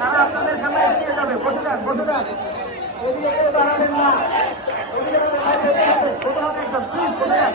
তারা আপনাদের সামনে এগিয়ে যাবে। বসে যান, বসে যান, এদিকে বাড়াবেন না, এদিকে ছোট হাত একদম প্লিজ বসে যান।